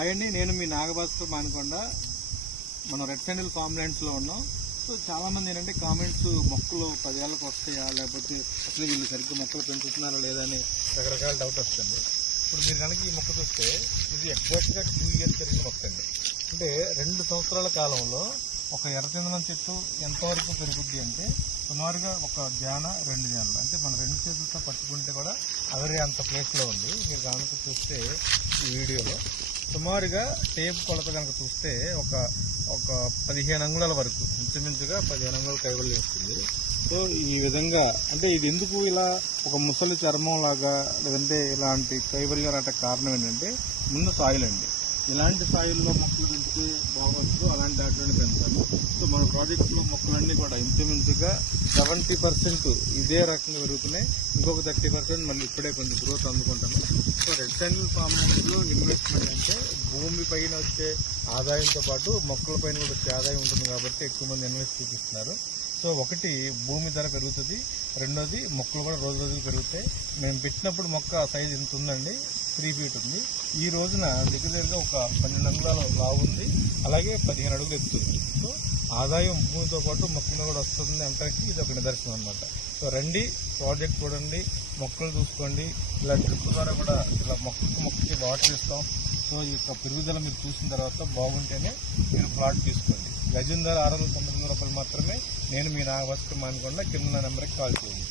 అవన్నీ నేను మీ నాగభాస్కర్ మానకొండ మనం రెడ్ శాండిల్ ఫామ్ ల్యాండ్స్లో ఉన్నాం. సో చాలా మంది ఏంటంటే కామెంట్స్ మొక్కలు పదేళ్ళకి వస్తాయా? లేకపోతే అసలు వీళ్ళు సరిగ్గా మొక్కలు పెంచుతున్నారా లేదా అని రకరకాల డౌట్ వస్తుంది. ఇప్పుడు మీరు కనుక ఈ మొక్క చూస్తే ఇది ఎగ్జాక్ట్గా టూ ఇయర్స్ పెరిగిన మొక్క అండి. అంటే రెండు సంవత్సరాల కాలంలో ఒక ఎర్రచందనం చెట్టు ఎంతవరకు పెరుగుద్ది అంటే సుమారుగా ఒక జాన రెండు జానలు. అంటే మన రెండు చేతులతో పట్టుకుంటే కూడా అవరే అంత ప్లేస్లో ఉంది. మీరు కనుక చూస్తే ఈ వీడియోలో సుమారుగా టేప్ కొలత కనుక చూస్తే ఒక ఒక పదిహేను అంగుళాల వరకు ఇంచుమించుగా పదిహేను అంగుళాల కైవల్లి వస్తుంది. సో ఈ విధంగా అంటే ఇది ఎందుకు ఇలా ఒక ముసలి చర్మం లాగా లేదంటే ఇలాంటి కైవల్యం రాట కారణం ఏంటంటే ముందు సాయిల్ అండి. ఇలాంటి సాయిల్లో మొక్కలు పెంచితే బాగొచ్చు అలాంటి వాటిని పెంచాలి. ప్రాజెక్ట్లో మొక్కలన్నీ కూడా ఇంచుమించుగా సెవెంటీ పర్సెంట్ ఇదే రకంగా పెరుగుతున్నాయి. ఇంకొక థర్టీ పర్సెంట్ మళ్ళీ ఇప్పుడే కొంచెం గ్రోత్ అందుకుంటాము. సో రెడ్ శాండిల్ ఇన్వెస్ట్మెంట్ అంటే భూమి పైన వచ్చే ఆదాయంతో పాటు మొక్కల పైన కూడా వచ్చే ఆదాయం ఉంటుంది కాబట్టి ఎక్కువ మంది ఇన్వెస్ట్ చూపిస్తున్నారు. సో ఒకటి భూమి ధర పెరుగుతుంది. రెండోది మొక్కలు కూడా రోజు రోజులు పెరుగుతాయి. మేము పెట్టినప్పుడు మొక్క సైజ్ ఎంత ఉందండి త్రీ ఫీట్ ఉంది. ఈ రోజున దగ్గర దగ్గరగా ఒక పన్నెండు అంగుళాల లావు ఉంది. అలాగే పదిహేను అడుగులు ఎత్తుంది. సో ఆదాయం భూమితో పాటు మొక్కలు కూడా వస్తుంది అంటానికి ఇది ఒక నిదర్శనం అనమాట సో రండి ప్రాజెక్ట్ చూడండి మొక్కలు చూసుకోండి. ఇలా డ్రిప్ ద్వారా కూడా ఇలా మొక్కకు మొక్కకి వాటర్ ఇస్తాం. సో ఈ యొక్క పెరుగుదల మీరు చూసిన తర్వాత బాగుంటేనే మీరు ప్లాట్ తీసుకోండి. గజం ధర ఆరు వందల తొమ్మిది వందల రూపాయలు మాత్రమే నేను మీ నాగభాస్కర్ మానుకుండా కింద నెంబర్కి కాల్ చేయండి.